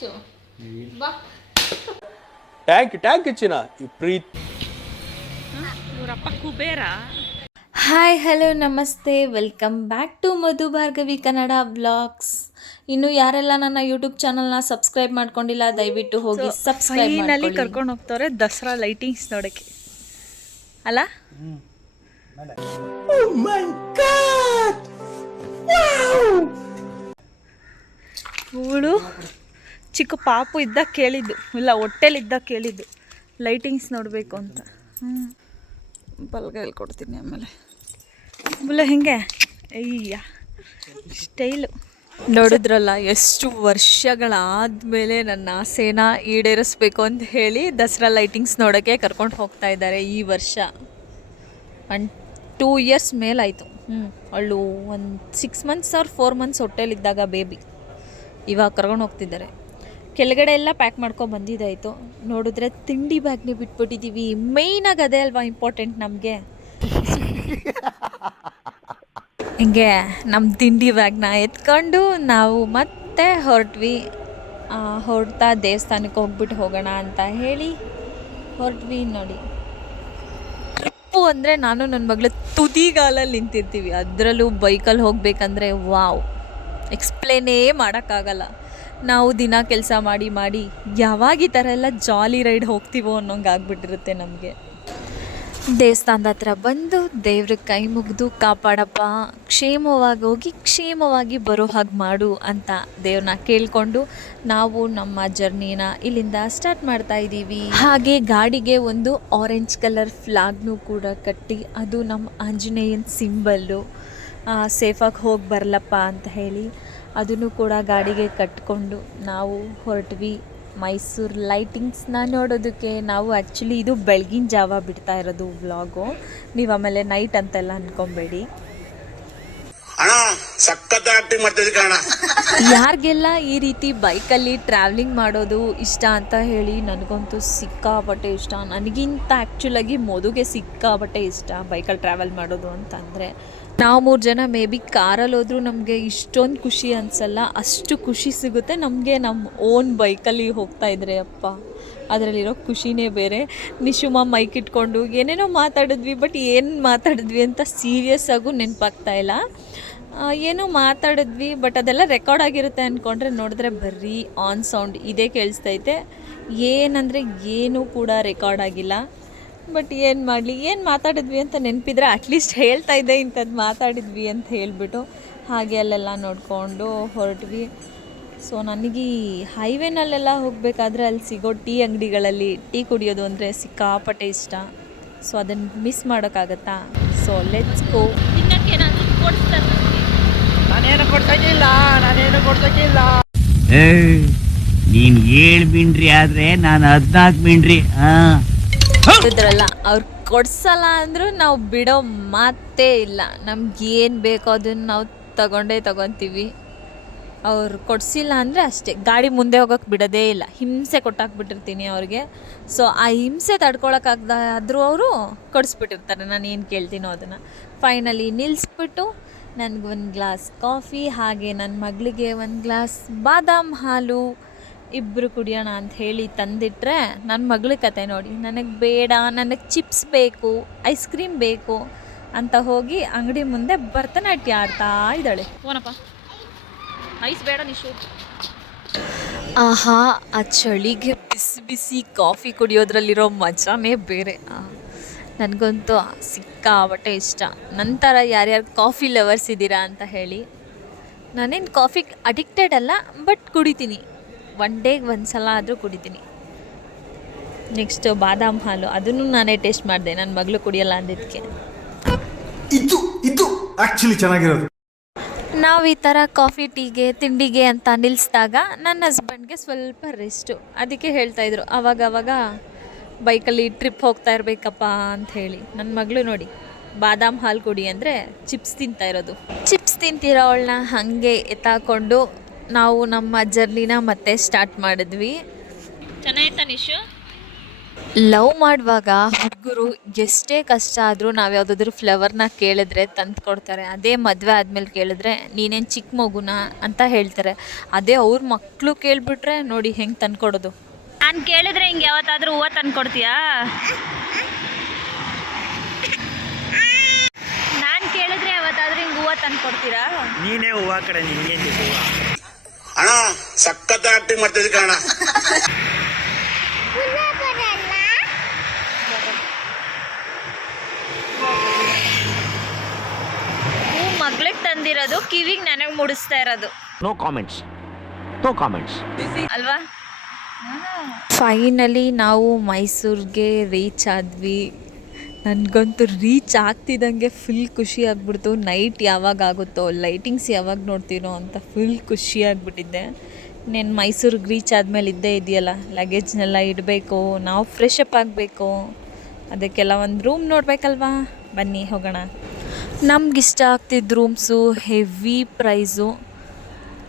ನಿಶು ಬಾ. ಟ್ಯಾಂಕ್ ಚಿನ್ನ ಈ ಪ್ರೀತ್ ಇವರಪ್ಪ ಕುಬೇರ. ಹಾಯ್ ಹಲೋ ನಮಸ್ತೆ, welcome back to Madhu Bhargavi Kannada vlogs. ಇನ್ನು ಯಾರೆಲ್ಲ ನನ್ನ ಯೂಟ್ಯೂಬ್ ಚಾನಲ್ನ ಸಬ್ಸ್ಕ್ರೈಬ್ ಮಾಡ್ಕೊಂಡಿಲ್ಲ ದಯವಿಟ್ಟು ಹೋಗಿ ಸಬ್ಸ್ಕ್ರೈಬ್ ಮಾಡಿ. ಕರ್ಕೊಂಡು ಹೋಗ್ತಾರೆ ದಸರಾ ಲೈಟಿಂಗ್ಸ್ ನೋಡೋಕ್ಕೆ ಅಲ್ಲ. ಇವಳು ಚಿಕ್ಕ ಪಾಪು ಇದ್ದಾಗ ಕೇಳಿದ್ದು, ಇಲ್ಲ ಹೊಟ್ಟೆಲಿದ್ದಾಗ ಕೇಳಿದ್ದು ಲೈಟಿಂಗ್ಸ್ ನೋಡಬೇಕು ಅಂತ. ಬಲ್ಗೈಲಿ ಕೊಡ್ತೀನಿ ಆಮೇಲೆ. ಬುಲ್ಲ ಹಿಂಗೆ ಅಯ್ಯ ಸ್ಟೈಲು ನೋಡಿದ್ರಲ್ಲ, ಎಷ್ಟು ವರ್ಷಗಳಾದಮೇಲೆ ನನ್ನ ಆಸೆನ ಈಡೇರಿಸ್ಬೇಕು ಅಂತ ಹೇಳಿ ದಸರಾ ಲೈಟಿಂಗ್ಸ್ ನೋಡೋಕ್ಕೆ ಕರ್ಕೊಂಡು ಹೋಗ್ತಾ ಇದ್ದಾರೆ ಈ ವರ್ಷ. 2 ಇಯರ್ಸ್ ಮೇಲಾಯಿತು. ಅವಳು ಒಂದು 6 ಮಂತ್ಸ್ ಆರ್ 4 ಮಂತ್ಸ್ ಹೊಟ್ಟೆಲಿದ್ದಾಗ ಬೇಬಿ. ಇವಾಗ ಕರ್ಕೊಂಡು ಹೋಗ್ತಿದ್ದಾರೆ. ಕೆಳಗಡೆ ಎಲ್ಲ ಪ್ಯಾಕ್ ಮಾಡ್ಕೊಂಡು ಬಂದಿದ್ದಾಯಿತು. ನೋಡಿದ್ರೆ ತಿಂಡಿ ಬ್ಯಾಗ್ನೇ ಬಿಟ್ಬಿಟ್ಟಿದ್ದೀವಿ. ಮೇಯ್ನಾಗಿ ಅದೇ ಅಲ್ವಾ ಇಂಪಾರ್ಟೆಂಟ್ ನಮಗೆ. ಹಿಂಗೆ ನಮ್ಮ ತಿಂಡಿ ಬ್ಯಾಗ್ನ ಎತ್ಕೊಂಡು ನಾವು ಮತ್ತೆ ಹೊರಟ್ವಿ ದೇವಸ್ಥಾನಕ್ಕೆ ಹೋಗ್ಬಿಟ್ಟು ಹೋಗೋಣ ಅಂತ ಹೇಳಿ ಹೊರಟ್ವಿ. ನೋಡಿ, ಟ್ರಿಪ್ಪು ಅಂದರೆ ನಾನು ನನ್ನ ಮಗಳು ತುದಿಗಾಲಲ್ಲಿ ನಿಂತಿರ್ತೀವಿ. ಅದರಲ್ಲೂ ಬೈಕಲ್ಲಿ ಹೋಗ್ಬೇಕಂದ್ರೆ ವಾವ್, ಎಕ್ಸ್ಪ್ಲೇನೇ ಮಾಡೋಕ್ಕಾಗಲ್ಲ. ನಾವು ದಿನ ಕೆಲಸ ಮಾಡಿ ಯಾವಾಗ ಈ ಥರ ಎಲ್ಲ ಜಾಲಿ ರೈಡ್ ಹೋಗ್ತೀವೋ ಅನ್ನೋಂಗೆ ಆಗ್ಬಿಟ್ಟಿರುತ್ತೆ ನಮಗೆ. ದೇವಸ್ಥಾನದ ಹತ್ರ ಬಂದು ದೇವ್ರಿಗೆ ಕೈ ಮುಗಿದು ಕಾಪಾಡಪ್ಪ, ಕ್ಷೇಮವಾಗಿ ಹೋಗಿ ಕ್ಷೇಮವಾಗಿ ಬರೋ ಹಾಗೆ ಮಾಡು ಅಂತ ದೇವ್ರನ್ನ ಕೇಳಿಕೊಂಡು ನಾವು ನಮ್ಮ ಜರ್ನಿನ ಇಲ್ಲಿಂದ ಸ್ಟಾರ್ಟ್ ಮಾಡ್ತಾ ಇದ್ದೀವಿ. ಹಾಗೆ ಗಾಡಿಗೆ ಒಂದು ಆರೆಂಜ್ ಕಲರ್ ಫ್ಲಾಗ್ನೂ ಕೂಡ ಕಟ್ಟಿ, ಅದು ನಮ್ಮ ಆಂಜನೇಯನ ಸಿಂಬಲ್ಲು, ಸೇಫಾಗಿ ಹೋಗಿ ಬರಲಪ್ಪ ಅಂತ ಹೇಳಿ ಅದನ್ನು ಕೂಡ ಗಾಡಿಗೆ ಕಟ್ಕೊಂಡು ನಾವು ಹೊರಟ್ವಿ ಮೈಸೂರು ಲೈಟಿಂಗ್ಸ್ನ ನೋಡೋದಕ್ಕೆ. ನಾವು ಆ್ಯಕ್ಚುಲಿ ಇದು ಬೆಳಗಿನ ಜಾವ ಬಿಡ್ತಾ ಇರೋದು ವ್ಲಾಗು, ನೀವು ಆಮೇಲೆ ನೈಟ್ ಅಂತೆಲ್ಲ ಅಂದ್ಕೊಬೇಡಿ. ಯಾರಿಗೆಲ್ಲ ಈ ರೀತಿ ಬೈಕಲ್ಲಿ ಟ್ರಾವೆಲಿಂಗ್ ಮಾಡೋದು ಇಷ್ಟ ಅಂತ ಹೇಳಿ, ನನಗಂತೂ ಸಿಕ್ಕಾಪಟ್ಟೆ ಇಷ್ಟ. ನನಗಿಂತ ಆ್ಯಕ್ಚುಲಾಗಿ ಮದುಗೆ ಸಿಕ್ಕಾಪಟ್ಟೆ ಇಷ್ಟ ಬೈಕಲ್ಲಿ ಟ್ರಾವೆಲ್ ಮಾಡೋದು ಅಂತಂದರೆ. ನಾವು 3 ಜನ ಮೇ ಬಿ ಕಾರಲ್ಲಿ ಹೋದ್ರೂ ನಮಗೆ ಇಷ್ಟೊಂದು ಖುಷಿ ಅನಿಸಲ್ಲ, ಅಷ್ಟು ಖುಷಿ ಸಿಗುತ್ತೆ ನಮಗೆ ನಮ್ಮ ಓನ್ ಬೈಕಲ್ಲಿ ಹೋಗ್ತಾ ಇದ್ರೆ. ಅಪ್ಪ, ಅದರಲ್ಲಿರೋ ಖುಷಿನೇ ಬೇರೆ. ನಿಶುಮ ಮೈಕ್ ಇಟ್ಕೊಂಡು ಏನೇನೋ ಮಾತಾಡಿದ್ವಿ, ಬಟ್ ಏನು ಮಾತಾಡಿದ್ವಿ ಅಂತ ಸೀರಿಯಸ್ ಆಗೂ ನೆನಪಾಗ್ತಾ ಇಲ್ಲ. ಏನೋ ಮಾತಾಡಿದ್ವಿ, ಬಟ್ ಅದೆಲ್ಲ ರೆಕಾರ್ಡ್ ಆಗಿರುತ್ತೆ ಅಂದ್ಕೊಂಡ್ರೆ ನೋಡಿದ್ರೆ ಬರೀ ಆನ್ ಸೌಂಡ್ ಇದೇ ಕೇಳಿಸ್ತೈತೆ. ಏನಂದರೆ ಏನೂ ಕೂಡ ರೆಕಾರ್ಡ್ ಆಗಿಲ್ಲ. ಬಟ್ ಏನು ಮಾಡಲಿ, ಏನು ಮಾತಾಡಿದ್ವಿ ಅಂತ ನೆನಪಿದ್ರೆ ಅಟ್ಲೀಸ್ಟ್ ಹೇಳ್ತಾ ಇದ್ದೆ ಇಂಥದ್ದು ಮಾತಾಡಿದ್ವಿ ಅಂತ ಹೇಳಿಬಿಟ್ಟು. ಹಾಗೆ ಅಲ್ಲೆಲ್ಲ ನೋಡಿಕೊಂಡು ಹೊರಟ್ವಿ. ಸೊ ನನಗೆ ಈ ಹೈವೇನಲ್ಲೆಲ್ಲ ಹೋಗಬೇಕಾದ್ರೆ ಅಲ್ಲಿ ಸಿಗೋ ಟೀ ಅಂಗಡಿಗಳಲ್ಲಿ ಟೀ ಕುಡಿಯೋದು ಅಂದರೆ ಸಿಕ್ಕಾಪಟ್ಟೆ ಇಷ್ಟ. ಸೊ ಅದನ್ನು ಮಿಸ್ ಮಾಡೋಕ್ಕಾಗತ್ತಾ? So let's go. ನೀನ್ 7 ಮಿಂಡ್ರಿ ಆದ್ರೆ ನಾನು 14 ಮಿಂಡ್ರಿ. ಇದ್ರಲ್ಲ, ಅವ್ರು ಕೊಡ್ಸಲ್ಲ ಅಂದರೂ ನಾವು ಬಿಡೋ ಮಾತೇ ಇಲ್ಲ. ನಮ್ಗೆ ಏನು ಬೇಕೋ ಅದನ್ನು ನಾವು ತಗೊತೀವಿ. ಅವ್ರು ಕೊಡಿಸಿಲ್ಲ ಅಂದರೆ ಅಷ್ಟೇ, ಗಾಡಿ ಮುಂದೆ ಹೋಗೋಕ್ಕೆ ಬಿಡೋದೇ ಇಲ್ಲ. ಹಿಂಸೆ ಕೊಟ್ಟಾಕ್ಬಿಟ್ಟಿರ್ತೀನಿ ಅವ್ರಿಗೆ. ಸೊ ಆ ಹಿಂಸೆ ತಡ್ಕೊಳಕ್ಕಾಗದಾದರೂ ಅವರು ಕೊಡಿಸ್ಬಿಟ್ಟಿರ್ತಾರೆ, ನಾನು ಏನು ಕೇಳ್ತೀನೋ ಅದನ್ನು. ಫೈನಲಿ ನಿಲ್ಲಿಸ್ಬಿಟ್ಟು ನನಗೊಂದು ಗ್ಲಾಸ್ ಕಾಫಿ, ಹಾಗೆ ನನ್ನ ಮಗಳಿಗೆ ಒಂದು ಗ್ಲಾಸ್ ಬಾದಾಮ್ ಹಾಲು, ಇಬ್ಬರು ಕುಡಿಯೋಣ ಅಂತ ಹೇಳಿ ತಂದಿಟ್ರೆ ನನ್ನ ಮಗಳ ಕತೆ ನೋಡಿ. ನನಗೆ ಬೇಡ, ನನಗೆ ಚಿಪ್ಸ್ ಬೇಕು, ಐಸ್ ಕ್ರೀಮ್ ಬೇಕು ಅಂತ ಹೋಗಿ ಅಂಗಡಿ ಮುಂದೆ ಭರತನಾಟ್ಯ ಆಡ್ತಾ ಇದ್ದಾಳೆ. ಓನಪ್ಪ ಐಸ್ ಬೇಡ ನಿಶು. ಆಹಾ, ಆ ಚಳಿಗೆ ಬಿಸಿ ಬಿಸಿ ಕಾಫಿ ಕುಡಿಯೋದ್ರಲ್ಲಿರೋ ಮಜಾನೇ ಬೇರೆ. ನನಗಂತೂ ಸಿಕ್ಕಾಪಟ್ಟೆ ಇಷ್ಟ. ನಂತರ ಯಾರ್ಯಾರು ಕಾಫಿ ಲವರ್ಸ್ ಇದ್ದೀರಾ ಅಂತ ಹೇಳಿ. ನಾನೇನು ಕಾಫಿಗೆ ಅಡಿಕ್ಟೆಡ್ ಅಲ್ಲ, ಬಟ್ ಕುಡಿತೀನಿ. 1 ಡೇಗೆ 1 ಸಲ ಆದರೂ ಕುಡಿತೀನಿ. ನೆಕ್ಸ್ಟು ಬಾದಾಮ್ ಹಾಲು, ಅದನ್ನು ನಾನೇ ಟೇಸ್ಟ್ ಮಾಡಿದೆ, ನನ್ನ ಮಗಳು ಕುಡಿಯಲ್ಲ ಅಂದಿದ್ದಕ್ಕೆ. ಇದು ಆ್ಯಕ್ಚುಲಿ ಚೆನ್ನಾಗಿರೋದು. ನಾವು ಈ ಥರ ಕಾಫಿ ಟೀಗೆ ತಿಂಡಿಗೆ ಅಂತ ನಿಲ್ಲಿಸಿದಾಗ ನನ್ನ ಹಸ್ಬೆಂಡ್ಗೆ ಸ್ವಲ್ಪ ರೆಸ್ಟು. ಅದಕ್ಕೆ ಹೇಳ್ತಾಯಿದ್ರು ಆವಾಗವಾಗ ಬೈಕಲ್ಲಿ ಟ್ರಿಪ್ ಹೋಗ್ತಾ ಇರಬೇಕಪ್ಪ ಅಂಥೇಳಿ. ನನ್ನ ಮಗಳು ನೋಡಿ, ಬಾದಾಮ್ ಹಾಲು ಕುಡಿ ಅಂದರೆ ಚಿಪ್ಸ್ ತಿಂತಾಯಿರೋದು. ಚಿಪ್ಸ್ ತಿಂತಿರೋ ಅವಳನ್ನ ಹಾಗೆ ಎತ್ತಾಕೊಂಡು ನಾವು ನಮ್ಮ ಜರ್ನಿನ ಮತ್ತೆ ಸ್ಟಾರ್ಟ್ ಮಾಡಿದ್ವಿ. ಚೆನ್ನಾಯ್ತಾ ನಿಶು? ಲವ್ ಮಾಡುವಾಗ ಹುಡುಗರು ಎಷ್ಟೇ ಕಷ್ಟ ಆದರೂ ನಾವು ಯಾವುದಾದ್ರೂ ಫ್ಲವರ್ನ ಕೇಳಿದ್ರೆ ತಂದು ಕೊಡ್ತಾರೆ. ಅದೇ ಮದುವೆ ಆದಮೇಲೆ ಕೇಳಿದ್ರೆ ನೀನೇನು ಚಿಕ್ಕ ಮಗುನ ಅಂತ ಹೇಳ್ತಾರೆ. ಅದೇ ಅವ್ರ ಮಕ್ಕಳು ಕೇಳಿಬಿಟ್ರೆ ನೋಡಿ ಹೆಂಗೆ ತಂದು ಕೊಡೋದು. ನಾನು ಕೇಳಿದ್ರೆ ಹಿಂಗೆ ಯಾವತ್ತಾದ್ರೂ ಹೂವು ತಂದು ಕೊಡ್ತೀಯಾ? ನಾನು ಕೇಳಿದ್ರೆ ಯಾವತ್ತಾದ್ರೂ ಹಿಂಗೆ ಹೂವು ತಂದು ಕೊಡ್ತೀರಾ? ನೀನೇ ಹೂವ ಕಡೆ ನಿನ್ಗೇನ್ ಹೂವ ಅಣ್ಣ ಸಖತ್ ಆಕ್ಟಿಂಗ್ ಮಾಡ್ತಿದ್ದೆ ಕಣ. ಹೂ ಮಗ್ಳಿಗೆ ತಂದಿರೋದು, ಕಿವಿಗೆ ನನಗೆ ಮುಡಿಸ್ತಾ ಇರೋದು. ನೋ ಕಾಮೆಂಟ್ಸ್, ನೋ ಕಾಮೆಂಟ್ಸ್ ಅಲ್ವಾ? ಫೈನಲಿ ನಾವು ಮೈಸೂರಿಗೆ ರೀಚ್ ಆದ್ವಿ. ನನಗಂತೂ ರೀಚ್ ಆಗ್ತಿದ್ದಂಗೆ ಫುಲ್ ಖುಷಿ ಆಗ್ಬಿಡ್ತು. ನೈಟ್ ಯಾವಾಗ ಆಗುತ್ತೋ, ಲೈಟಿಂಗ್ಸ್ ಯಾವಾಗ ನೋಡ್ತೀನೋ ಅಂತ ಫುಲ್ ಖುಷಿ ಆಗಿಬಿಟ್ಟಿದ್ದೆ. నేను ಮೈಸೂರಿಗೆ ರೀಚ್ ಆದಮೇಲೆ ಇದ್ದೇ ಇದೆಯಲ್ಲ, ಲಗೇಜ್ನೆಲ್ಲ ಇಡಬೇಕು, ನಾವು ಫ್ರೆಶ್ ಅಪ್ ಆಗಬೇಕು, ಅದಕ್ಕೆಲ್ಲ ಒಂದು ರೂಮ್ ನೋಡಬೇಕಲ್ವಾ. ಬನ್ನಿ ಹೋಗೋಣ. ನಮಗಿಷ್ಟ ಆಗ್ತಿದ್ದ ರೂಮ್ಸು ಹೆವಿ ಪ್ರೈಸು,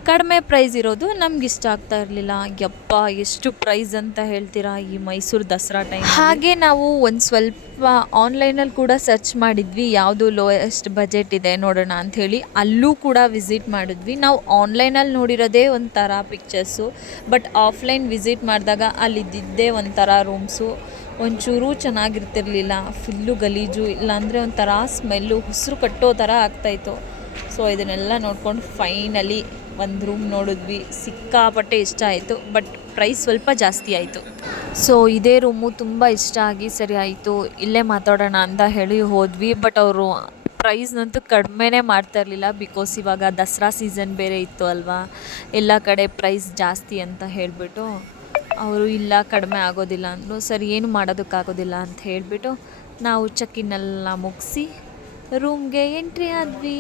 ಕಡಿಮೆ ಪ್ರೈಸ್ ಇರೋದು ನಮಗಿಷ್ಟ ಆಗ್ತಾ ಇರಲಿಲ್ಲ. ಯಪ್ಪ ಎಷ್ಟು ಪ್ರೈಸ್ ಅಂತ ಹೇಳ್ತೀರಾ ಈ ಮೈಸೂರು ದಸರಾ ಟೈಮ್. ಹಾಗೆ ನಾವು ಒಂದು ಸ್ವಲ್ಪ ಆನ್ಲೈನಲ್ಲಿ ಕೂಡ ಸರ್ಚ್ ಮಾಡಿದ್ವಿ, ಯಾವುದು ಲೋಯೆಸ್ಟ್ ಬಜೆಟ್ ಇದೆ ನೋಡೋಣ ಅಂಥೇಳಿ. ಅಲ್ಲೂ ಕೂಡ ವಿಸಿಟ್ ಮಾಡಿದ್ವಿ. ನಾವು ಆನ್ಲೈನಲ್ಲಿ ನೋಡಿರೋದೇ ಒಂಥರ ಪಿಕ್ಚರ್ಸು, ಬಟ್ ಆಫ್ಲೈನ್ ವಿಸಿಟ್ ಮಾಡಿದಾಗ ಅಲ್ಲಿದ್ದಿದ್ದೇ ಒಂಥರ ರೂಮ್ಸು. ಒಂಚೂರು ಚೆನ್ನಾಗಿರ್ತಿರ್ಲಿಲ್ಲ, ಫುಲ್ಲು ಗಲೀಜು, ಇಲ್ಲಾಂದರೆ ಒಂಥರ ಸ್ಮೆಲ್ಲು, ಉಸಿರು ಕಟ್ಟೋ ಥರ ಆಗ್ತಾಯಿತ್ತು. ಸೊ ಇದನ್ನೆಲ್ಲ ನೋಡ್ಕೊಂಡು ಫೈನಲಿ ಒಂದು ರೂಮ್ ನೋಡಿದ್ವಿ. ಸಿಕ್ಕಾಪಟ್ಟೆ ಇಷ್ಟ ಆಯಿತು, ಬಟ್ ಪ್ರೈಸ್ ಸ್ವಲ್ಪ ಜಾಸ್ತಿ ಆಯಿತು. ಸೊ ಇದೇ ರೂಮು ತುಂಬ ಇಷ್ಟ ಆಗಿ ಸರಿ ಆಯಿತು, ಇಲ್ಲೇ ಮಾತಾಡೋಣ ಅಂತ ಹೇಳಿ ಹೋದ್ವಿ. ಬಟ್ ಅವರು ಪ್ರೈಸ್ನಂತೂ ಕಡಿಮೆನೇ ಮಾಡ್ತಾ ಇರಲಿಲ್ಲ, ಬಿಕಾಸ್ ಇವಾಗ ದಸರಾ ಸೀಸನ್ ಬೇರೆ ಇತ್ತು ಅಲ್ವಾ, ಎಲ್ಲ ಕಡೆ ಪ್ರೈಸ್ ಜಾಸ್ತಿ ಅಂತ ಹೇಳಿಬಿಟ್ಟು ಅವರು ಇಲ್ಲ ಕಡಿಮೆ ಆಗೋದಿಲ್ಲ ಅಂದರು. ಸರಿ ಏನು ಮಾಡೋದಕ್ಕಾಗೋದಿಲ್ಲ ಅಂತ ಹೇಳಿಬಿಟ್ಟು ನಾವು ಚೆಕ್ಕಿನೆಲ್ಲ ಮುಗಿಸಿ ರೂಮ್ಗೆ ಎಂಟ್ರಿ ಆದ್ವಿ.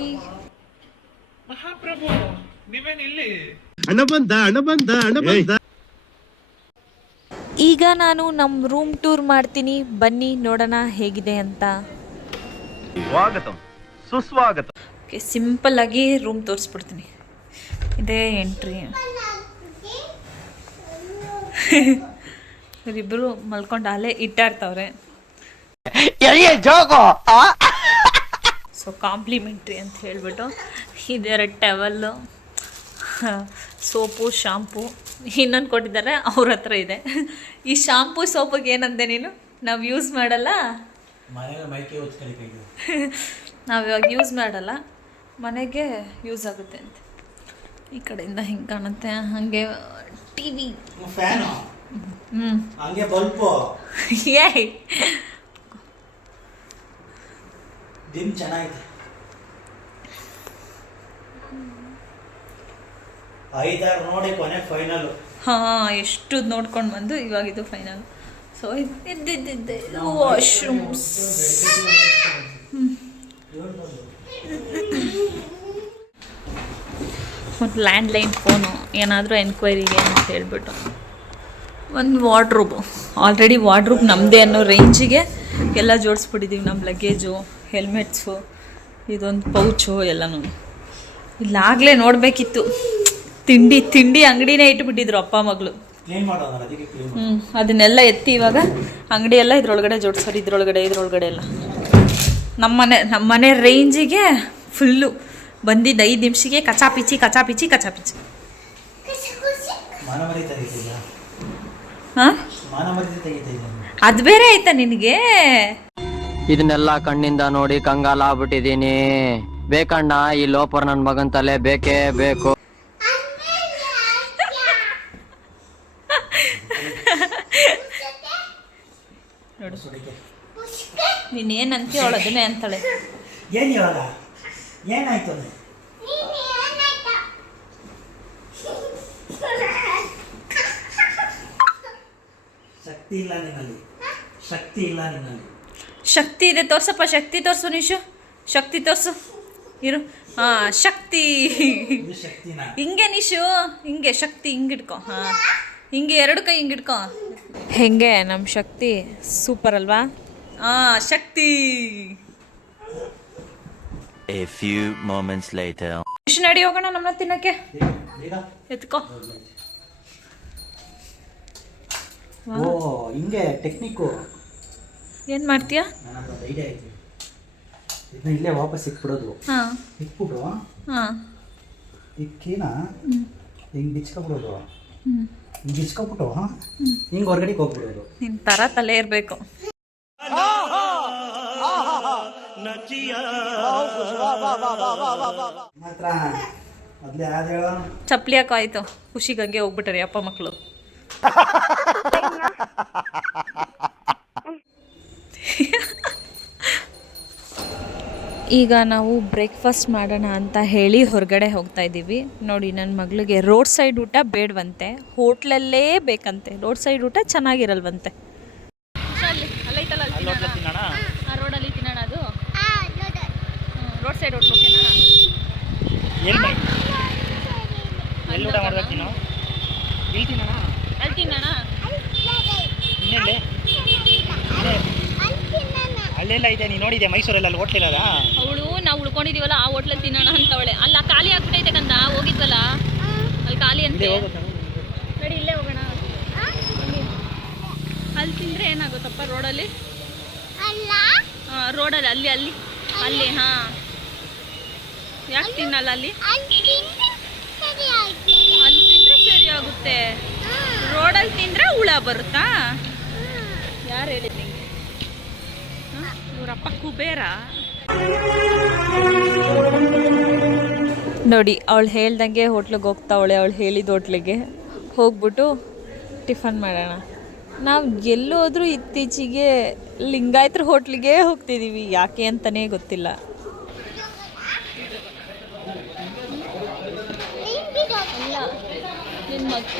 ಈಗ ನಾನು ನಮ್ಮ ರೂಮ್ ಟೂರ್ ಮಾಡ್ತೀನಿ, ಬನ್ನಿ ನೋಡೋಣ ಹೇಗಿದೆ ಅಂತ. ಸ್ವಾಗತಂ ಸುಸ್ವಾಗತಂ. ಓಕೆ, ಸಿಂಪಲ್ಲಾಗಿ ರೂಮ್ ತೋರಿಸ್ಬಿಡ್ತೀನಿ. ಇದೇ ಎಂಟ್ರಿ. ಇವರಿಬ್ಬರು ಮಲ್ಕೊಂಡು ಅಲ್ಲೇ ಇಟ್ಟಾಡ್ತವ್ರೆ. ಸೊ ಕಾಂಪ್ಲಿಮೆಂಟ್ರಿ ಅಂತ ಹೇಳ್ಬಿಟ್ಟು ಇದೆರಡು ಟವಲ್ಲು, ಸೋಪು, ಶಾಂಪು ಇನ್ನೊಂದು ಕೊಟ್ಟಿದ್ದಾರೆ, ಅವ್ರ ಹತ್ರ ಇದೆ. ಈ ಶಾಂಪು ಸೋಪಿಗೆ ಏನಂದೆ ನೀನು? ನಾವು ಯೂಸ್ ಮಾಡಲ್ಲ, ನಾವು ಇವಾಗ ಯೂಸ್ ಮಾಡಲ್ಲ, ಮನೆಗೆ ಯೂಸ್ ಆಗುತ್ತೆ ಅಂತ. ಈ ಕಡೆಯಿಂದ ಹಿಂಗೆ ಕಾಣುತ್ತೆ. ಹಾಗೆ ಟಿ ವಿ, ಫ್ಯಾನು, ಹಂಗೆ ಬಲ್ಪು, ಏಯ್ ದಿಮ್ ಚೆನ್ನಾಗಿದೆ. 5-6 ನೋಡಿ ಕೊನೆ ಫೈನಲ್. ಹಾಂ, ಎಷ್ಟು ನೋಡ್ಕೊಂಡು ಬಂದು ಇವಾಗ ಇದು ಫೈನಲ್. ಸೊ ಇದ್ದಿದ್ದೆ ವಾಶ್ರೂಮ್ಸ್. ಒಂದು ಲ್ಯಾಂಡ್ಲೈನ್ ಫೋನು, ಏನಾದರೂ ಎನ್ಕ್ವೈರಿಗೆ ಅಂತ ಹೇಳ್ಬಿಟ್ಟು. ಒಂದು ವಾರ್ಡ್ರೂಬು, ಆಲ್ರೆಡಿ ವಾರ್ಡ್ರೂಬ್ ನಮ್ಮದೇ ಅನ್ನೋ ರೇಂಜಿಗೆ ಎಲ್ಲ ಜೋಡಿಸ್ಬಿಟ್ಟಿದ್ದೀವಿ. ನಮ್ಮ ಲಗೇಜು, ಹೆಲ್ಮೆಟ್ಸು, ಇದೊಂದು ಪೌಚು ಎಲ್ಲನೂ. ಇಲ್ಲಾಗಲೇ ನೋಡಬೇಕಿತ್ತು. ತಿಂಡಿ ಅಂಗಡಿನೇ ಇಟ್ಬಿಟ್ಟಿದ್ರು ಅಪ್ಪ ಮಗಳು. ಕ್ಲೀನ್ ಮಾಡೋಣ, ಅದಕ್ಕೆ ಕ್ಲೀನ್ ಅದನ್ನೆಲ್ಲ ಎತ್ತಿ ಇವಾಗ ಅಂಗಡಿ ಎಲ್ಲ ಇದ್ರೊಳಗಡೆ ಜೋಡಿಸೋರು. ಇದ್ರೊಳಗಡೆ ಎಲ್ಲ ನಮ್ಮನೆ ರೇಂಜಿಗೆ ಫುಲ್ಲು ಬಂದಿದ್ದು 5 ನಿಮಿಷಕ್ಕೆ ಕಚಾಪಿಚಿ. ಮಾನವರಿ ತೆಗಿತಿಲ್ಲ, ಹಾಂ, ಮಾನವರಿ ತೆಗಿತಿಲ್ಲ. ಅದು ಬೇರೆ ಆಯ್ತಾ ನಿನಗೆ? ಇದನ್ನೆಲ್ಲ ಕಣ್ಣಿಂದ ನೋಡಿ ಕಂಗಾಲ ಆಗ್ಬಿಟ್ಟಿದೀನಿ. ಬೇಕಣ್ಣ ಈ ಲೋಪರ್ ನನ್ ಮಗನ್ ತಲೆ ಬೇಕೇ ಬೇಕು. ನೋಡು, ನೀನೇನಂತೀಯ ಅವಳು ಅದನ್ನೇ ಅಂತಾಳೆ. ಏನ್ ಇವಾಗ ಏನಾಯ್ತು? ಶಕ್ತಿ ಇಲ್ಲ ನಿನ್ನಲ್ಲಿ, ಶಕ್ತಿ ಇಲ್ಲ ನಿನ್ನಲ್ಲಿ. ಶಕ್ತಿ ಇದೆ, ತೋರ್ಸಪ್ಪ ಶಕ್ತಿ ತೋರಿಸು. ನಿಶು ಶಕ್ತಿ ತೋರಿಸು, ಇರು. ಹಾಂ, ಶಕ್ತಿ. ಇದು ಶಕ್ತಿನ ಹಿಂಗೆ ನಿಶು, ಹಿಂಗೆ ಶಕ್ತಿ ಹಿಂಗಿಡ್ಕೊ. ಹಾಂ, ಹಿಂಗೆ 2 ಕೈ ಹಿಂಗಿಡ್ಕೊ. ಹೆಂಗೆ ನಮ್ಮ ಶಕ್ತಿ ಸೂಪರ್ ಅಲ್ವಾ? ಹಾಂ, ಶಕ್ತಿ. A few moments later. Nishu ನಡಿ ಹೋಗೋಣ ನಮ್ಮನ್ನ ತಿನ್ನಕ್ಕೆ. ಈಗ ಎತ್ಕೋ. ಓ ಹಿಂಗೆ ಟೆಕ್ನಿಕ್ಕು. ಏನು ಮಾಡ್ತೀಯಾ? ನನಗೊಂದು ಐಡಿಯಾ ಐತಿ. ಇದನ್ನ ಇಲ್ಲೇ ವಾಪಸ್ ಇಕ್ಬಿಡೋದು. ಹಾಂ ಇಕ್ಬಿಟ್ಟು ಹಾಂ ಇಕ್ಕಿನ ಹಿಂಗೆ ಬಿಚ್ಕೊಬಿಡೋದು. ಹ್ಞೂ ಹಿಂಗೆ ಬಿಚ್ಕೊಬಿಟ್ಟು ಹಿಂಗೆ ಹೊರಗಡೆಗೆ ಹೋಗ್ಬಿಡೋದು. ನಿನ್ನ ಥರ ತಲೆ ಇರಬೇಕು. ಮಾತ್ರ ಮೊದಲೇ ಯಾವ್ದು ಹೇಳೋ? ಚಪ್ಪಲಿ ಯಾಕೋ ಆಯಿತು, ಖುಷಿಗೆ ಹಂಗೆ ಹೋಗ್ಬಿಟ್ಟಾರೆ ಅಪ್ಪ ಮಕ್ಕಳು. ಈಗ ನಾವು ಬ್ರೇಕ್ಫಾಸ್ಟ್ ಮಾಡೋಣ ಅಂತ ಹೇಳಿ ಹೊರಗಡೆ ಹೋಗ್ತಾ ಇದ್ದೀವಿ. ನೋಡಿ ನನ್ನ ಮಗಳಿಗೆ ರೋಡ್ ಸೈಡ್ ಊಟ ಬೇಡವಂತೆ, ಹೋಟ್ಲಲ್ಲೇ ಬೇಕಂತೆ. ರೋಡ್ ಸೈಡ್ ಊಟ ಚೆನ್ನಾಗಿರಲ್ವಂತೆ. ರೋಡಲ್ಲಿ ತಿನ್ನೋಣ, ಅದು ರೋಡ್ ಸೈಡ್ ಹೋಟ್ಲ್ ಓಕೆನಾ? ಎಲ್ಲಿ ಊಟ ಮಾಡ್ಬೇಕು ನೀನು? ಇಲ್ಲಿ ತಿನ್ನೋಣ? ಅಲ್ಲಿ ತಿನ್ನೋಣ? ಇನ್ನೆಲ್ಲಿ? ಅಲ್ಲೆಲ್ಲ ಇದೆ, ನೀನು ನೋಡಿದೆ ಮೈಸೂರಲ್ಲಿ ಅಲ್ಲಿ ಹೋಟ್ಲ್ ಇರೋದಾ? ಅವಳು ನಾವು ಉಳ್ಕೊಂಡಿದೀವಲ್ಲ ಆ ಹೋಟ್ಲಲ್ಲಿ ತಿನ್ನೋಣ ಅಂತವಳೆ. ಅಲ್ಲ ಖಾಲಿ ಆಗ್ಬಿಟ್ಟೈತೆ ಕಂದ, ಹೋಗಿದ್ವಲ್ಲ ಅಲ್ಲಿ ಖಾಲಿ ಅಂತೆ. ನಡಿ ಇಲ್ಲೇ ಹೋಗೋಣ. ಅಲ್ಲಿ ತಿಂದರೆ ಏನಾಗುತ್ತಪ್ಪ ರೋಡಲ್ಲಿ? ರೋಡಲ್ಲಿ ಅಲ್ಲಿ ಅಲ್ಲಿ ಅಲ್ಲಿ ಹಾಂ, ಯಾಕೆ ತಿನ್ನಲ್ಲ ಅಲ್ಲಿ? ಅಲ್ಲಿ ತಿಂದರೆ ಸರಿ ಆಗುತ್ತೆ, ರೋಡಲ್ಲಿ ತಿಂದರೆ ಹುಳ ಬರುತ್ತಾ? ಯಾರು ಹೇಳಿದ್ ನಿಂಗೆ? ಇವರಪ್ಪ ಕುಬೇರ. ನೋಡಿ ಅವಳು ಹೇಳ್ದಂಗೆ ಹೋಟ್ಲಿಗೆ ಹೋಗ್ತಾವಳೆ. ಅವಳು ಹೇಳಿದ ಹೋಟ್ಲಿಗೆ ಹೋಗ್ಬಿಟ್ಟು ಟಿಫನ್ ಮಾಡೋಣ. ನಾವು ಎಲ್ಲೋದ್ರೂ ಇತ್ತೀಚೆಗೆ ಲಿಂಗಾಯತ್ರ ಹೋಟ್ಲಿಗೆ ಹೋಗ್ತಿದ್ದೀವಿ, ಯಾಕೆ ಅಂತಲೇ ಗೊತ್ತಿಲ್ಲ.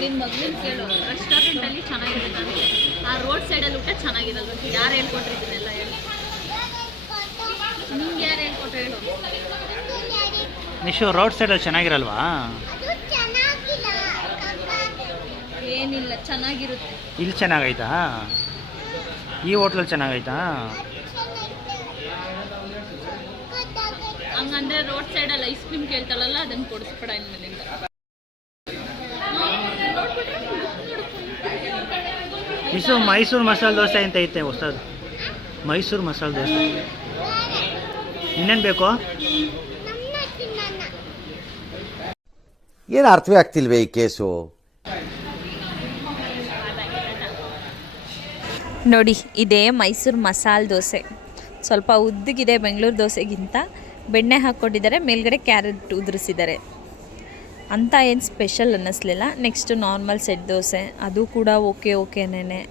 ನಿನ್ನ ಮಗನಿಗೆ ಕೇಳು, ರೆಸ್ಟೋರೆಂಟಲ್ಲಿ ಚೆನ್ನಾಗಿರುತ್ತೆ, ಆ ರೋಡ್ ಸೈಡಲ್ಲಿ ಊಟ ಚೆನ್ನಾಗಿರಲ್ಲ. ಯಾರು ಹೇಳ್ಕೊಟ್ರಿ ಇದನ್ನೆಲ್ಲ ಹೇಳಿ? ನಿಮ್ಗೆ ಯಾರು ಹೇಳ್ಕೊಟ್ರೆ ಹೇಳು? ನಿಶು ರೋಡ್ ಸೈಡಲ್ಲಿ ಚೆನ್ನಾಗಿರಲ್ವಾ? ಏನಿಲ್ಲ, ಚೆನ್ನಾಗಿರುತ್ತೆ. ಇಲ್ಲಿ ಚೆನ್ನಾಗೈತಾ? ಈ ಹೋಟ್ಲಲ್ಲಿ ಚೆನ್ನಾಗೈತಾ? ಹಂಗಂದ್ರೆ ರೋಡ್ ಸೈಡಲ್ಲಿ ಐಸ್ ಕ್ರೀಮ್ ಕೇಳ್ತಾಳಲ್ಲ, ಅದನ್ನು ಕೊಡಿಸ್ಬೇಡ ಇನ್ಮೇಲಿಂದ. ನಿಶು ಮೈಸೂರು ಮಸಾಲೆ ದೋಸೆ ಅಂತ ಐತೆ ಹೊಸದು, ಮೈಸೂರು ಮಸಾಲೆ ದೋಸೆ. ಇನ್ನೇನು ಬೇಕು? ಏನು ಅರ್ಥವೇ ಆಗ್ತಿಲ್ವೇ ಈ ಕೇಸು? ನೋಡಿ ಇದೇ ಮೈಸೂರು ಮಸಾಲೆ ದೋಸೆ. ಸ್ವಲ್ಪ ಉದ್ದಗಿದೆ ಬೆಂಗಳೂರು ದೋಸೆಗಿಂತ. ಬೆಣ್ಣೆ ಹಾಕ್ಕೊಟ್ಟಿದ್ದಾರೆ, ಮೇಲ್ಗಡೆ ಕ್ಯಾರೆಟ್ ಉದುರಿಸಿದ್ದಾರೆ ಅಂತ ಏನು ಸ್ಪೆಷಲ್ ಅನ್ನಿಸ್ಲಿಲ್ಲ. ನೆಕ್ಸ್ಟು ನಾರ್ಮಲ್ ಸೆಟ್ ದೋಸೆ, ಅದು ಕೂಡ ಓಕೆನೇನೆ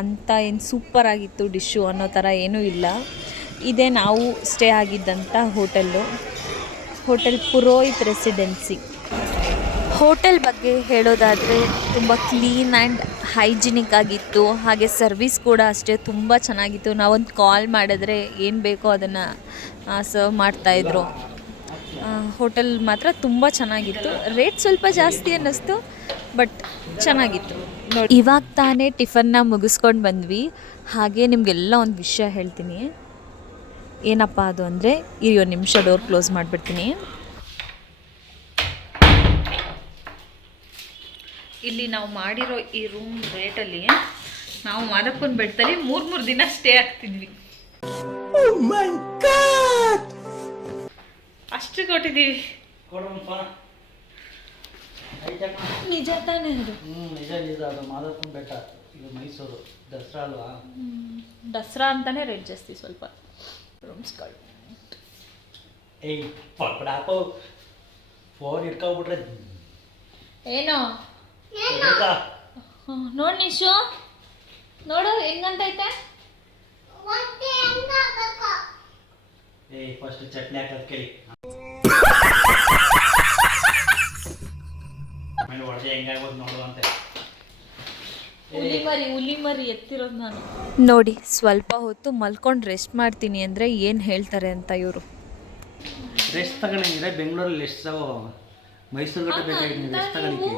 ಅಂತ ಏನು ಸೂಪರಾಗಿತ್ತು ಡಿಶ್ಶು ಅನ್ನೋ ಥರ ಏನೂ ಇಲ್ಲ. ಇದೇ ನಾವು ಸ್ಟೇ ಆಗಿದ್ದಂಥ ಹೋಟೆಲ್ ಪುರೋಹಿತ್ ರೆಸಿಡೆನ್ಸಿ. ಹೋಟೆಲ್ ಬಗ್ಗೆ ಹೇಳೋದಾದರೆ ತುಂಬ ಕ್ಲೀನ್ ಆ್ಯಂಡ್ ಹೈಜಿನಿಕ್ ಆಗಿತ್ತು. ಹಾಗೆ ಸರ್ವಿಸ್ ಕೂಡ ಅಷ್ಟೇ ತುಂಬ ಚೆನ್ನಾಗಿತ್ತು. ನಾವೊಂದು ಕಾಲ್ ಮಾಡಿದ್ರೆ ಏನು ಬೇಕೋ ಅದನ್ನು ಸರ್ವ್ ಮಾಡ್ತಾಯಿದ್ರು. ಹೋಟೆಲ್ ಮಾತ್ರ ತುಂಬ ಚೆನ್ನಾಗಿತ್ತು. ರೇಟ್ ಸ್ವಲ್ಪ ಜಾಸ್ತಿ ಅನ್ನಿಸ್ತು, ಬಟ್ ಚೆನ್ನಾಗಿತ್ತು. ನೋಡಿ ಇವಾಗ ತಾನೇ ಟಿಫನ್ನ ಮುಗಿಸ್ಕೊಂಡು ಬಂದ್ವಿ. ಹಾಗೆ ನಿಮಗೆಲ್ಲ ಒಂದು ವಿಷಯ ಹೇಳ್ತೀನಿ. ಏನಪ್ಪ ಅದು ಅಂದರೆ, ಈ ಒಂದು ನಿಮಿಷ ಡೋರ್ ಕ್ಲೋಸ್ ಮಾಡಿಬಿಡ್ತೀನಿ. ಇಲ್ಲಿ ನಾವು ಮಾಡಿರೋ ಈ ರೂಮ್ ರೇಟಲ್ಲಿ ನಾವು ಮಾದಪ್ಪನ ಬೆಟ್ಟದಲ್ಲಿ 3 ದಿನ ಸ್ಟೇ ಆಗ್ತಿದ್ವಿ. ಅಷ್ಟು ಕೊಟ್ಟಿದ್ದೀವಿ. ನಿಜ ತಾನೇ ಅದು? ನಿಜ ಅದು ಮಾದಪ್ಪನ ಬೆಟ್ಟ. ಇದು ಮೈಸೂರು ದಸರಾ ಅಲ್ವಾ? ದಸರಾ ಅಂತಾನೆ ರೇಟ್ ಜಾಸ್ತಿ ಸ್ವಲ್ಪ. ರೂಮ್ಸ್ಗಳು ಏಯ್ ಪಡ್ಹಾಕೋ, ಫೋನ್ ಇಟ್ಕೊಬಿಟ್ರೆ ಏನೋ ನೋಡಿ ನಿಶು, ನೋಡು ಹೆಂಗಂತೈತೆ. ಏಯ್ ಫಸ್ಟ್ ಚಟ್ನಿ ಹಾಕೋದು ಕೇಳಿ, ಆಮೇಲೆ ಒಳಗೆ ಹೆಂಗಾಗೋದು ನೋಡುವಂತೆ. ಹುಲಿ ಮರಿ ಎತ್ತಿರೋದು ನಾನು. ನೋಡಿ ಸ್ವಲ್ಪ ಹೊತ್ತು ಮಲ್ಕೊಂಡು ರೆಸ್ಟ್ ಮಾಡ್ತೀನಿ ಅಂದರೆ ಏನು ಹೇಳ್ತಾರೆ ಅಂತ ಇವರು. ರೆಸ್ಟ್ ತಗೊಂಡಿದ್ರೆ ಬೆಂಗಳೂರಲ್ಲಿ ಎಷ್ಟು ಮೈಸೂರು ಗಂಟೆ ಬೇಕಾಗಿತ್ತು ರೆಸ್ಟ್ ತಗೊಳ್ಳಿಕ್ಕೆ.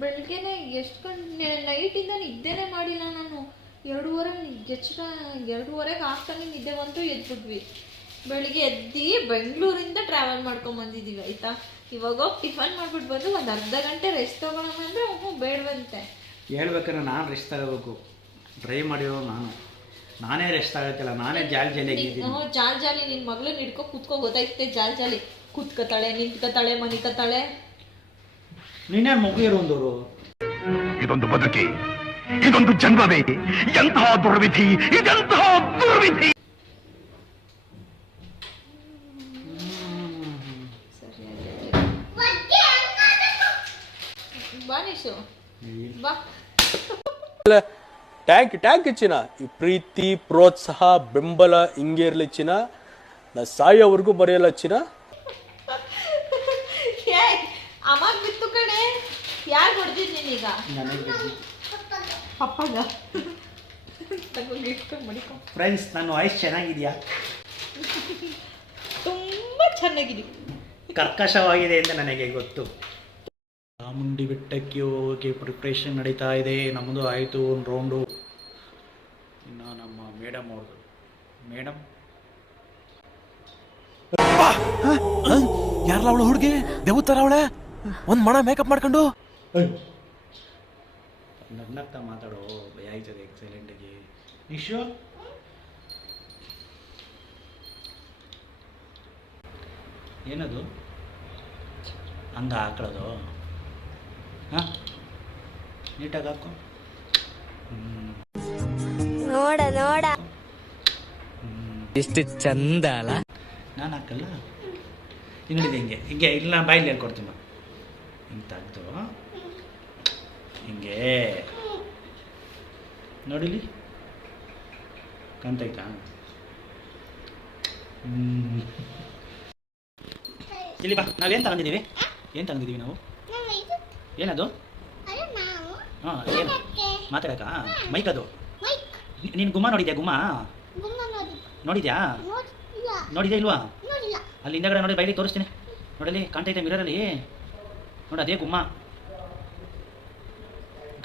ಬೆಳಗ್ಗೆನೆ ಎಷ್ಟು ಗಂಟೆ ನೈಟಿಂದ ನಿದ್ದೆನೇ ಮಾಡಿಲ್ಲ ನಾನು. 2:30ಗೆ ಆಗ್ತಾನೆ ನಿದ್ದೆ ಬಂತು, ಎದ್ಬಿಟ್ವಿ. ಬೆಳಿಗ್ಗೆ ಎದ್ದು ಬೆಂಗಳೂರಿಂದ ಟ್ರಾವೆಲ್ ಮಾಡ್ಕೊಂಬಂದಿದ್ದೀವಿ ಆಯಿತಾ. ಇವಾಗ ಹೋಗಿ ಟಿಫನ್ ಮಾಡ್ಬಿಟ್ಟು ಬಂದು ಒಂದು ಅರ್ಧ ಗಂಟೆ ರೆಸ್ಟ್ ತೊಗೊಳೋಣ ಅಂದರೆ ಬೇಡವಂತೆ. ಹೇಳ್ಬೇಕಾದ್ರೆ ನಾನು ರೆಸ್ಟ್ ತಗೋಬೇಕು. ಡ್ರೈವ್ ಮಾಡಿರೋ ನಾನೇ ರೆಸ್ಟ್ ಆಗುತ್ತಿಲ್ಲ, ನಾನೇ ಜಾಲಿಯಾಗಿದ್ದೀನಿ. ಜಾಲಿ ನಿನ್ನ ಮಗಳನ್ನ ಹಿಡ್ಕೊ ಕೂತ್ಕೋ, ಗೊತ್ತಾಯ್ತೆ ಜಾಲಿ ಕೂತ್ಕೋತಾಳೆ, ನಿಂತ್ಕೋತಾಳೆ, ಮನಿಕೋತಾಳೆ. ನೀನೇ ಮಗು ಇರುವಂದವರು. ಇದೊಂದು ಬದುಕಿ, ಇದೊಂದು ಜನ್ಮವೇ, ಎಂತಹ ದುರ್ವಿಧಿ, ಇದೆಂತಹ ದುರ್ವಿಧಿ. ಬಾ ನಿಶು, ಬಾ. ಟ್ಯಾಂಕ್ ಚಿನ್ನ. ಈ ಪ್ರೀತಿ, ಪ್ರೋತ್ಸಾಹ, ಬೆಂಬಲ ಹಿಂಗೆ ಇರಲಿ ಚಿನ್ನ. ನಾ ಸಾಯೋವರೆಗೂ ಬರೆಯಲ್ಲ ಚಿನ್ನ. ಅವಾಗ ಬಿತ್ತು ಕಣೆ. ಯಾರು ಹೊಡೆದಿದ್ದು ನೀನೀಗ? ಪಪ್ಪಾಗ. ಫ್ರೆಂಡ್ಸ್, ನನ್ನ ವಾಯ್ಸ್ ಚೆನ್ನಾಗಿದೆಯಾ? ತುಂಬ ಚೆನ್ನಾಗಿದೆ, ಕರ್ಕಶವಾಗಿದೆ ಅಂತ ನನಗೆ ಗೊತ್ತು. ಚಾಮುಂಡಿ ಬೆಟ್ಟಕ್ಕೆ ಹೋಗಿ ಪ್ರಿಪ್ರೇಷನ್ ನಡೀತಾ ಇದೆ. ನಮ್ಮದು ಆಯಿತು ಒಂದು ರೌಂಡು. ಇನ್ನು ನಮ್ಮ ಮೇಡಮ್ ಅವ್ರದ್ದು. ಮೇಡಮ್ ಯಾರಲ್ಲ ಅವಳು ಹುಡುಗಿ? ದೇವತರ ಅವಳೆ, ಒಂದ್ ಮಣ ಮೇಕಪ್ ಮಾಡ್ಕೊಂಡು. ನಗ್ನಗ್ತಾ ಮಾತಾಡೋ, ಭಯ ಆಯ್ತದೆ. ಎಕ್ಸಲೆಂಟಾಗಿ ನಿಶು. ಏನದು ಹಂಗ ಹಾಕೊಳ್ಳೋದು? ಹಾಂ, ನೀಟಾಗಿ ಹಾಕು. ನೋಡ ನೋಡ ಎಷ್ಟು ಚಂದ ಅಲ್ಲ. ನಾನು ಹಾಕಲ್ಲ. ಹಿಂಗೆ ಹಿಂಗೆ ಹಿಂಗೆ ಇಲ್ಲ, ಬಾಯಲ್ಲಿ ಹೇಳ್ಕೊಡ್ತೀನಿ. ಹಿಂಗೆ ತೆಗ್ದು ಹಿಂಗೆ ನೋಡಿಲಿ, ಕಾಣ್ತೈತಾ? ಇಲ್ಲಿ ಬಾ. ನಾವೇನು ತಗೊಂಡಿದ್ದೀವಿ? ಏನು ತಗೊಂಡಿದ್ದೀವಿ ನಾವು? ಏನದು? ಹಾಂ, ಏನು ಮಾತಾಡಕ? ಮೈಕ್ ಅದು. ನೀನು ಗುಮ್ಮ ನೋಡಿದ್ಯಾ? ಗುಮ್ಮ ನೋಡಿದ್ಯಾ? ನೋಡಿದ್ಯಾ ಇಲ್ವಾ? ಅಲ್ಲಿ ಹಿಂದಗಡೆ ನೋಡಿ, ಬೈಲಿ ತೋರಿಸ್ತೀನಿ. ನೋಡಲಿ, ಕಾಣ್ತೈತೆ ಮಿರರಲ್ಲಿ. ನೋಡಿ, ಅದೇ ಗುಮ್ಮ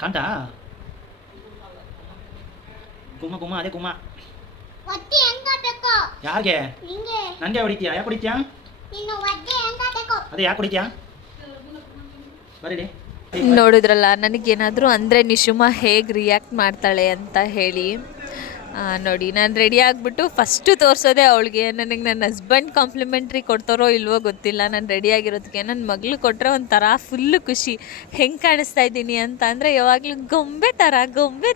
ಕಾಣ್ತಾ? ಗುಮ್ಮ ಗುಮ್ಮ, ಅದೇ ಗುಮ್ಮ. ಯಾರಿಗೆ? ನನಗೆ ಹೊಡಿತೀಯಾ? ಯಾಕೆ ಹೊಡಿತೀಯಾ? ಅದೇ ಯಾಕೆ ಹೊಡಿತೀಯಾ? ಬರೀ ನೋಡಿದ್ರಲ್ಲ, ನನಗೇನಾದರೂ ಅಂದರೆ ನಿಶುಮ ಹೇಗೆ ರಿಯಾಕ್ಟ್ ಮಾಡ್ತಾಳೆ ಅಂತ ಹೇಳಿ. ನೋಡಿ, ನಾನು ರೆಡಿ ಆಗಿಬಿಟ್ಟು ಫಸ್ಟು ತೋರಿಸೋದೆ ಅವಳಿಗೆ. ನನಗೆ ನನ್ನ ಹಸ್ಬೆಂಡ್ ಕಾಂಪ್ಲಿಮೆಂಟ್ರಿ ಕೊಡ್ತಾರೋ ಇಲ್ವೋ ಗೊತ್ತಿಲ್ಲ. ನಾನು ರೆಡಿಯಾಗಿರೋದಕ್ಕೆ ನನ್ನ ಮಗಳು ಕೊಟ್ಟರೆ ಒಂಥರ ಫುಲ್ಲು ಖುಷಿ. ಹೆಂಗೆ ಕಾಣಿಸ್ತಾ ಇದ್ದೀನಿ ಅಂತ ಅಂದರೆ ಯಾವಾಗಲೂ ಗೊಂಬೆ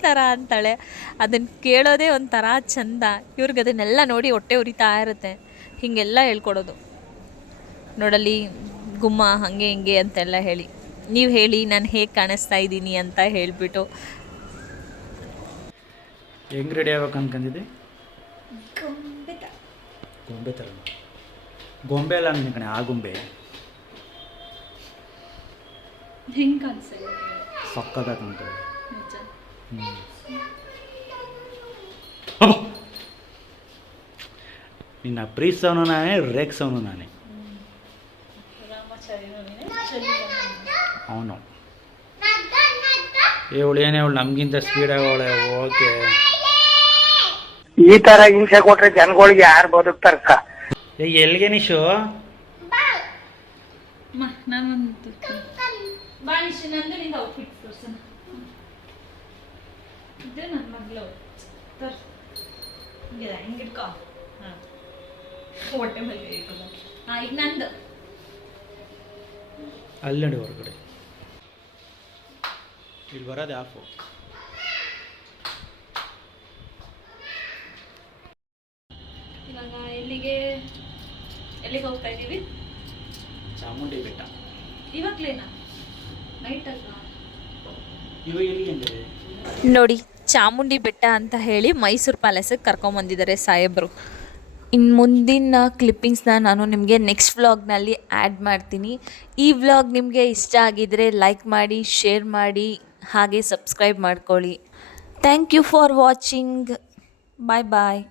ಥರ ಅಂತಾಳೆ. ಅದನ್ನು ಕೇಳೋದೇ ಒಂಥರ ಚಂದ. ಇವ್ರಿಗೆ ಅದನ್ನೆಲ್ಲ ನೋಡಿ ಹೊಟ್ಟೆ ಉರಿತಾ ಇರುತ್ತೆ. ಹೀಗೆಲ್ಲ ಹೇಳ್ಕೊಡೋದು. ನೋಡಲಿ, ಗುಮ್ಮ ಹಾಗೆ ಹಿಂಗೆ ಅಂತೆಲ್ಲ ಹೇಳಿ. ನೀವು ಹೇಳಿ ನಾನು ಹೇಗೆ ಕಾಣಿಸ್ತಾ ಇದ್ದೀನಿ ಅಂತ ಹೇಳಿಬಿಟ್ಟು. ಹೆಂಗೆ ರೆಡಿ ಆಗ್ಬೇಕು ಅನ್ಕೊಂಡಿದ್ದೆ? ಗೊಂಬೆ ಥರ. ಗೊಂಬೆ ಅಲ್ಲ ನಿನ್ನ ಕಣೆ, ಆ ಗೊಂಬೆ ಹೆಂಗೆ ಕಾಣಿಸ್ತಾ ಸಕ್ಕದಾಗಿ ಕಾಣ್ತದೆ. ನಿನ್ನ ಪ್ರೀತಿಸೋನು ನಾನೇ, ರೇಗ್ಸೋನು ನಾನೇ. ಅವನು ಇವಳು ಏನೇ, ಅವಳು ನಮಗಿಂತ ಸ್ಪೀಡಾಗಿ ಅವಳೆ. ಓಕೆ, ಈ ತರ ಹಿಂಸೆ ಕೊಟ್ರೆ ಜನಗಳಿಗೆ ಯಾರು ಬದುಕ್ತಾರಕ್ಕ? ಈಗ ಎಲ್ಲಿಗೆ ನಿಶು? ನಾನೊಂದು ಬಾಣಿಶು, ನಂದು ನಿಂದ ಔಟ್ಫಿಟ್ ತೋರ್ಸೋಣ. ಇದು ನನ್ನ ಮಗಳು ತೋರ್ಸು. ಹಿಂಗಿಡ್ಕೊ. ಹಾಂ, ಹೊಟ್ಟೆ ಮೇಲೆ ಇಟ್ಕೊಂಡು. ಹಾಂ, ಈಗ ನಂದು ಅಲ್ಲಡಿ ಹೊರಗಡೆ. ಇಲ್ಲಿ ಬರೋದು ಆಫು. ಇವಾಗ ಎಲ್ಲಿಗೆ ಹೋಗ್ತಾ ಇದ್ದೀವಿ? ಚಾಮುಂಡಿ ಬೆಟ್ಟ. ಇವಾಗಲೇನಾ? ನೈಟ್ ಅಲ್ವಾ? ಇವಾಗ ಎಲ್ಲಿಗೆ ಅಂದರೆ ನೋಡಿ, ಚಾಮುಂಡಿ ಬೆಟ್ಟ ಅಂತ ಹೇಳಿ ಮೈಸೂರು ಪ್ಯಾಲೇಸಿಗೆ ಕರ್ಕೊಂಬಂದಿದ್ದಾರೆ ಸಾಹೇಬರು. ಇನ್ನು ಮುಂದಿನ ಕ್ಲಿಪ್ಪಿಂಗ್ಸ್ನ ನಾನು ನಿಮಗೆ ನೆಕ್ಸ್ಟ್ ವ್ಲಾಗ್ನಲ್ಲಿ ಆ್ಯಡ್ ಮಾಡ್ತೀನಿ. ಈ ವ್ಲಾಗ್ ನಿಮಗೆ ಇಷ್ಟ ಆಗಿದರೆ ಲೈಕ್ ಮಾಡಿ, ಶೇರ್ ಮಾಡಿ, ಹಾಗೆ ಸಬ್ಸ್ಕ್ರೈಬ್ ಮಾಡ್ಕೊಳ್ಳಿ. Thank you for watching. Bye bye.